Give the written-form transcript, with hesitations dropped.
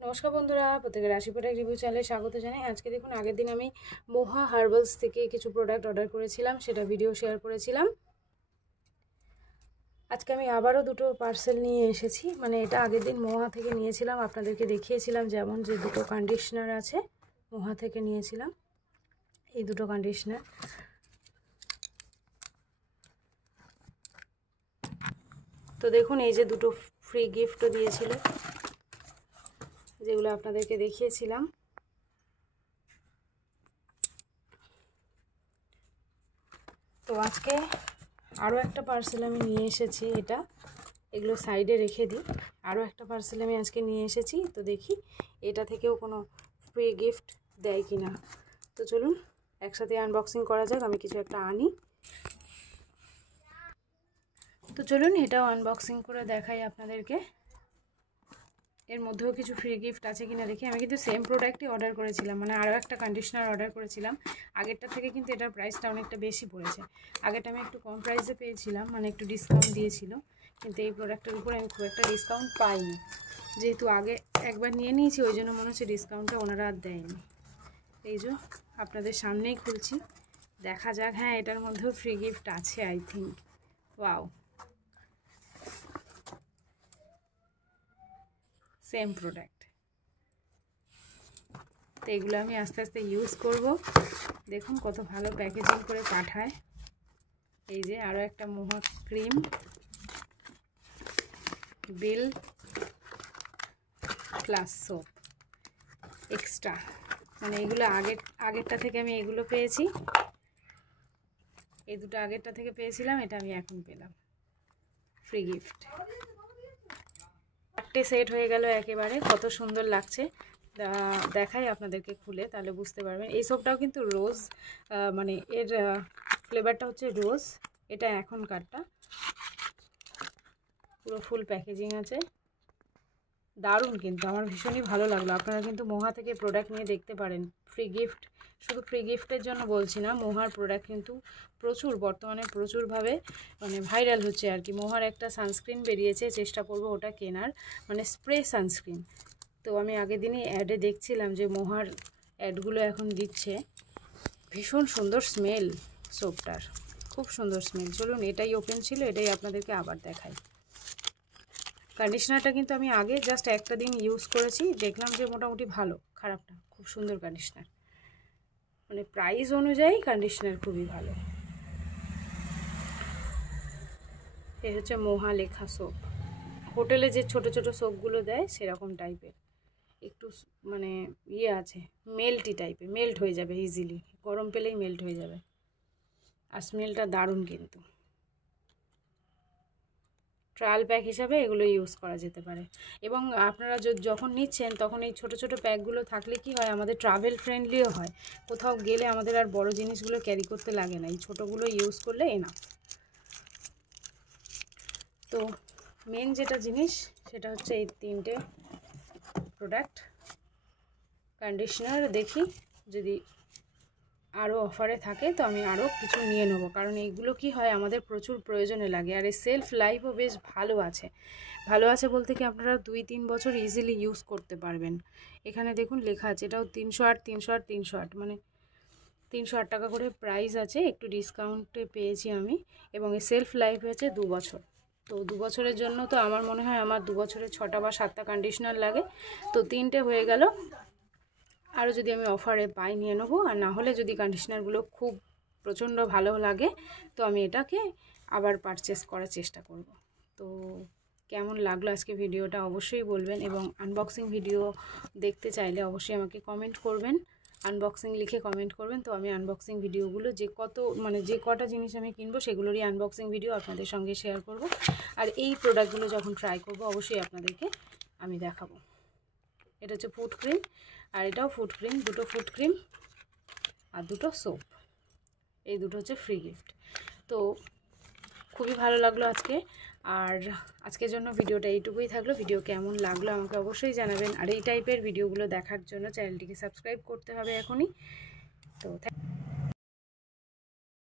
নমস্কার বন্ধুরা, প্রত্যেকের রাশি প্রোডাক্ট রিভিউ চ্যানেলে স্বাগত জানাই। আজকে দেখুন, আগের দিন আমি মোহা হার্বালস থেকে কিছু প্রোডাক্ট অর্ডার করেছিলাম, সেটা ভিডিও শেয়ার করেছিলাম। আজকে আমি আবারও দুটো পার্সেল নিয়ে এসেছি। মানে এটা আগের দিন মোহা থেকে নিয়েছিলাম, আপনাদেরকে দেখিয়েছিলাম যেমন যে দুটো কন্ডিশনার আছে মোহা থেকে নিয়েছিলাম, এই দুটো কন্ডিশনার। তো দেখুন, এই যে দুটো ফ্রি গিফটও দিয়েছিল, যেগুলো আপনাদেরকে দেখিয়েছিলাম। তো আজকে আরও একটা পার্সেল আমি নিয়ে এসেছি। এগুলো সাইডে রেখে দিই। আরও একটা পার্সেল আমি আজকে নিয়ে এসেছি, তো দেখি এটা থেকেও কোনো ফ্রি গিফট দেয় কি না। তো চলুন একসাথে আনবক্সিং করা যাক। আমি কিছু একটা আনি, তো চলুন এটাও আনবক্সিং করে দেখাই আপনাদেরকে। এর মধ্যেও কিছু ফ্রি গিফট আছে কিনা দেখি। আমি কিন্তু সেম প্রোডাক্টই অর্ডার করেছিলাম, মানে আরও একটা কন্ডিশনার অর্ডার করেছিলাম। আগেরটা থেকে কিন্তু এটার প্রাইসটা অনেকটা বেশি পড়েছে। আগেরটা আমি একটু কম প্রাইসে পেয়েছিলাম, মানে একটু ডিসকাউন্ট দিয়েছিল, কিন্তু এই প্রোডাক্টের উপরে আমি খুব একটা ডিসকাউন্ট পাইনি। যেহেতু আগে একবার নিয়ে নিয়েছি, ওই জন্য মনে হচ্ছে ডিসকাউন্টটা ওনারা আর দেয়নি। এই যে আপনাদের সামনেই খুলছি, দেখা যাক। হ্যাঁ, এটার মধ্যেও ফ্রি গিফট আছে I think. Wow, same product. তো এগুলো আমি আস্তে আস্তে ইউজ করব। দেখুন কত ভালো প্যাকেজিং করে পাঠায়। এই যে আরও একটা মোহা ক্রিম, বিল প্লাস সোপ এক্সট্রা। মানে এগুলো আগেরটা থেকে আমি এগুলো পেয়েছি, এই দুটো আগেরটা থেকে পেয়েছিলাম, এটা আমি এখন পেলাম ফ্রি গিফট। চারটে সেট হয়ে গেল একেবারে। কত সুন্দর লাগছে, দেখাই আপনাদেরকে খুলে, তাহলে বুঝতে পারবেন। এই সোপটাও কিন্তু রোজ, মানে এর ফ্লেভারটা হচ্ছে রোজ। এটা এখনকারটা, পুরো ফুল প্যাকেজিং আছে, দারুণ। কিন্তু আমার ভীষণই ভালো লাগলো। আপনারা কিন্তু মোহা থেকে প্রোডাক্ট নিয়ে দেখতে পারেন। ফ্রি গিফট, শুধু ফ্রি গিফটের জন্য বলছি না, মোহার প্রোডাক্ট কিন্তু প্রচুর, বর্তমানে প্রচুরভাবে মানে ভাইরাল হচ্ছে আর কি। মোহার একটা সানস্ক্রিন বেরিয়েছে, চেষ্টা করব ওটা কেনার, মানে স্প্রে সানস্ক্রিন। তো আমি আগের দিনই অ্যাডে দেখছিলাম যে মোহার অ্যাডগুলো এখন দিচ্ছে। ভীষণ সুন্দর স্মেল সোপটার, খুব সুন্দর স্মেল। চলুন, এটাই ওপেন ছিল, এটাই আপনাদেরকে আবার দেখাই। কন্ডিশনারটা কিন্তু আমি আগে জাস্ট একটা দিন ইউজ করেছি, দেখলাম যে মোটামুটি ভালো, খারাপ না, খুব সুন্দর কন্ডিশনার। মানে প্রাইস অনুযায়ী কন্ডিশনার খুবই ভালো। এই হচ্ছে মোহা লেখা সোপ। হোটেলে যে ছোট ছোট সোপগুলো দেয় সেরকম টাইপের, একটু মানে ইয়ে আছে, মেল্টি টাইপের, মেল্ট হয়ে যাবে ইজিলি, গরম পেলেই মেল্ট হয়ে যাবে। আর স্মেলটা দারুণ কিন্তু। ট্রায়াল প্যাক হিসাবে এগুলো ইউজ করা যেতে পারে। এবং আপনারা যখন নিচ্ছেন তখন এই ছোট ছোট প্যাকগুলো থাকলে কি হয়, আমাদের ট্রাভেল ফ্রেন্ডলিও হয়। কোথাও গেলে আমাদের আর বড় জিনিসগুলো ক্যারি করতে লাগে না, এই ছোটোগুলো ইউজ করলে এনাফ। তো মেন যেটা জিনিস সেটা হচ্ছে এই তিনটে প্রোডাক্ট। কন্ডিশনার দেখি যদি আরও অফারে থাকে তো আমি আরও কিছু নিয়ে নেব, কারণ এইগুলো কি হয় আমাদের প্রচুর প্রয়োজনে লাগে। আর এই সেলফ লাইফও বেশ ভালো আছে। ভালো আছে বলতে কি, আপনারা 2-3 বছর ইজিলি ইউজ করতে পারবেন। এখানে দেখুন লেখা আছে, এটাও 308, 308, 308, মানে 308 টাকা করে প্রাইস আছে। একটু ডিসকাউন্টে পেয়েছি আমি। এবং এই সেলফ লাইফ আছে 2 বছর। তো 2 বছরের জন্য তো আমার মনে হয় আমার 2 বছরে 6টা বা 7টা কন্ডিশনার লাগে। তো 3টে হয়ে গেল। আরও যদি আমি অফারে পাই নিয়ে নেবো, আর না হলে যদি কন্ডিশনারগুলো খুব প্রচণ্ড ভালো লাগে তো আমি এটাকে আবার পারচেস করার চেষ্টা করব। তো কেমন লাগলো আজকে ভিডিওটা অবশ্যই বলবেন, এবং আনবক্সিং ভিডিও দেখতে চাইলে অবশ্যই আমাকে কমেন্ট করবেন, আনবক্সিং লিখে কমেন্ট করবেন। তো আমি আনবক্সিং ভিডিওগুলো যে কটা জিনিস আমি কিনবো সেগুলোরই আনবক্সিং ভিডিও আপনাদের সঙ্গে শেয়ার করব। আর এই প্রোডাক্টগুলো যখন ট্রাই করব অবশ্যই আপনাদেরকে আমি দেখাবো। এটা হচ্ছে ফুট ক্রিম, আর এটাও ফুট ক্রিম, দুটো ফুট ক্রিম আর দুটো সোপ, এই দুটো হচ্ছে ফ্রি গিফট। তো খুবই ভালো লাগলো আজকে। আর আজকের জন্য ভিডিওটা এইটুকুই থাকলো। ভিডিও কেমন লাগলো আমাকে অবশ্যই জানাবেন। আর এই টাইপের ভিডিওগুলো দেখার জন্য চ্যানেলটিকে সাবস্ক্রাইব করতে হবে এখনই। তো